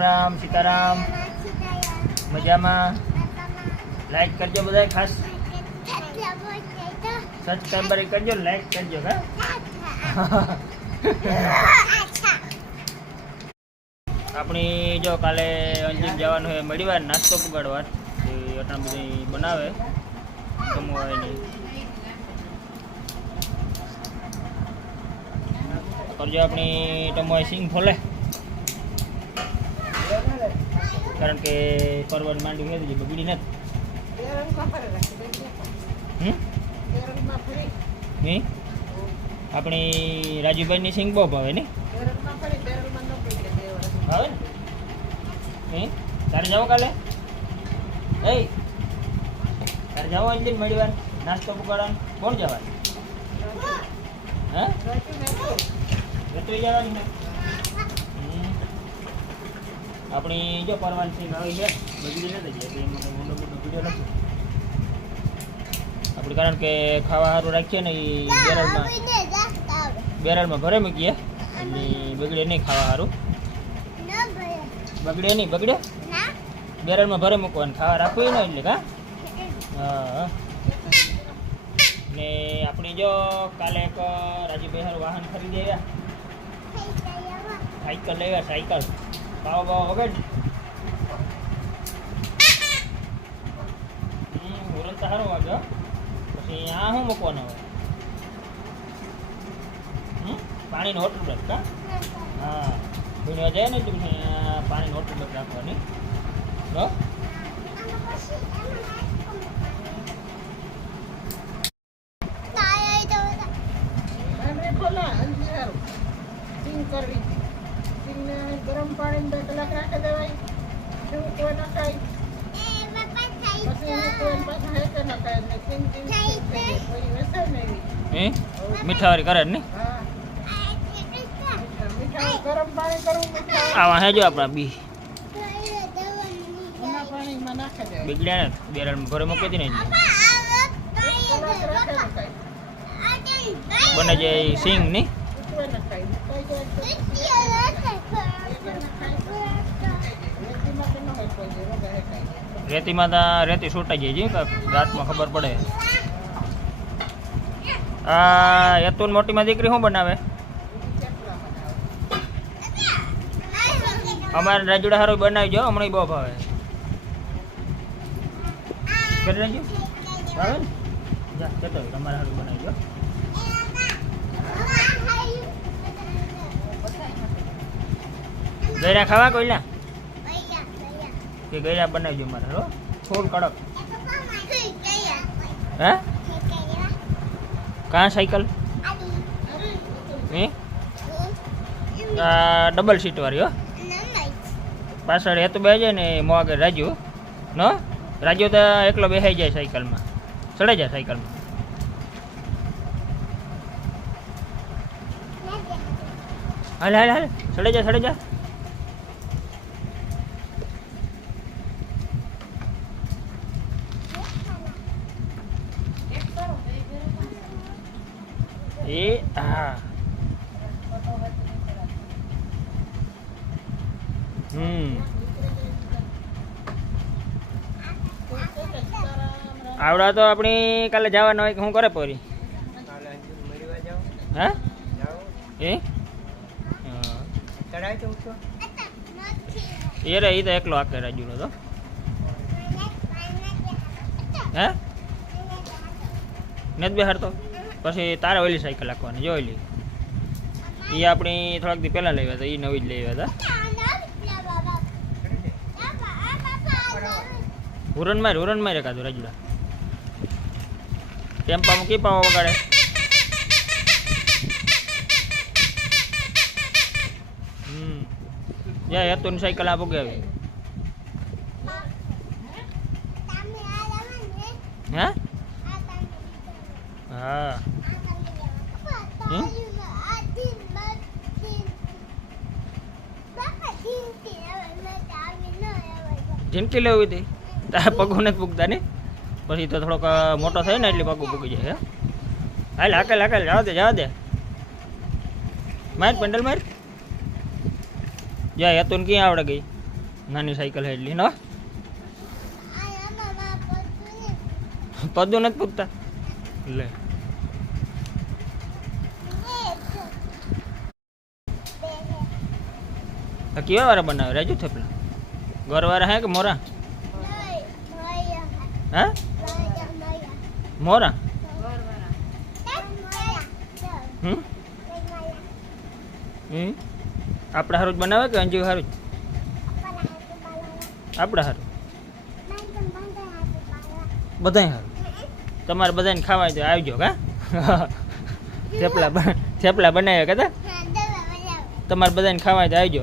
રામ રામ, સીતારામ. મજામાં? લાઈક કરજો બધા ખાસ. સબસ્ક્રાઈબર કરજો લાઈક કરજો, હા? આપણી જો કાલે અંજીમ જવાનું હોય મળીવાર નાસ્તો પગાડવા. એ બધી બનાવે. કમવાય નહીં. કરજો આપણી ટમોય સિંગ ફોલે. કારણ કે પરવડ માંડી હે તો બગડી નથી. આપણી રાજુભાઈની સિંગ બહુ ભાવે ને? ભાવે ને? તારે જાવ કાલે? એ તારે જાવ અંજલિ મળી વાર નાસ્તો પકડવાનું. કોણ જવાનું? હા? રતોઈ જવાની ને. આપણી જો પરવાન આવી છે બગડી નથી જાય એટલે એમાં મોટો મોટો વીડિયો નથી. આપણે કારણ કે ખાવા સારું રાખીએ ને એ બેરલમાં બેરલમાં ભરે મૂકીએ એટલે બગડે નહીં ખાવા સારું. બગડે નહીં બગડે? બેરલમાં ભરે મૂકવાનું ખાવા રાખવું ને એટલે કા? હા. ને આપણે જો કાલે એક રાજીભાઈ વાહન ખરીદી આવ્યા. સાયકલ લેવા સાયકલ. પાવા બાવા વગર હુરત તો સારો વાગ્યો પછી આ શું મૂકવાનું હવે? પાણીનો હોટલ બ્રેક કા હા. ભીણવા જાય ને એટલે પછી પાણીનો હોટલ બ્રેક રાખવાની બરાબર ગરમ પાણી બે કલાક રાખી દેવાય. શું કોઈ નખાય મીઠાવાળી કરે ને? આવા હે જો આપણા બી. બિગડ્યા ને બેરણ ભરે મૂકી દે ને બને જાય સિંગની ઉકળે નખાય ઉકળાઈ જાય તો એકે નખાય રેતીમાં કે ન હોય કોઈ દી, વગર હેકાય. રેતીમાં તો રેતી છૂટાઈ જાય છે રાતમાં ખબર પડે. આ યતુન મોટીમાં દીકરી શું બનાવે? અમારે રાજુડા સારું બનાવી જો હમણાં બહુ ભાવે કરી લેજો ભાવે તમારે સારું બનાવી જો ગયરા ખાવા કોઈલા કે ગયા બનાવજો મારે, હો. થોડું કડક. હે? કાં સાયકલ? હે? ડબલ સીટ વાળી, હો. પાછળ હેતુ બે જાય ને મો આગળ રાજુ. ન રાજુ તો એકલો બેસાઈ જાય સાયકલમાં. ચડે જાય સાયકલમાં. હાલ હાલ હાલ. સડે જા સડે જા. એ હા. હમ. આવડા તો આપણી કાલે જવાના હોય કે શું કરે પોરી? હે? એ? એ રે એ તો એકલો આકે રાજુનો તો. હે? નથી બેહાડતો. પછી તારે ઓલી સાયકલ રાખવાની જો ઓલી. એ આપણી થોડાક દી પહેલાં લેવા હતા એ નવી જ લેવા હતા. હુરન માર હુરન માર એકાદું રાજુડા. ટેમ્પામાં કી પાવા વગાડે? હમ. જાય હતું સાયકલ આ પગાવી હે? હા. જિંદગી લેવી હતી તારે પગું નથી પૂગતા ને? પછી તો થોડોક મોટો થાય ને એટલે પગું પૂગી જાય, હે? હાલ, હાકેલ હાકેલ, જવા દે જવા દે. માર પેન્ડલ માર. જા ને ક્યાં આવડે ગઈ? નાની સાયકલ એટલી નો પદું નથી પૂગતા. લે. કેવા વાળા બનાવે? રાજુ થેપલા. ગોરવાળા હે કે મોરા? હા? મોરા? હમ? આપણા હારું જ બનાવે કે અંજુ હારું જ? આપણા હારું? બધાય હારું. તમારે બધાને ખાવા તો આવજો કા થેપલા થેપલા બનાવ્યા કદા તમારે બધાને ખાવા તો આવજો.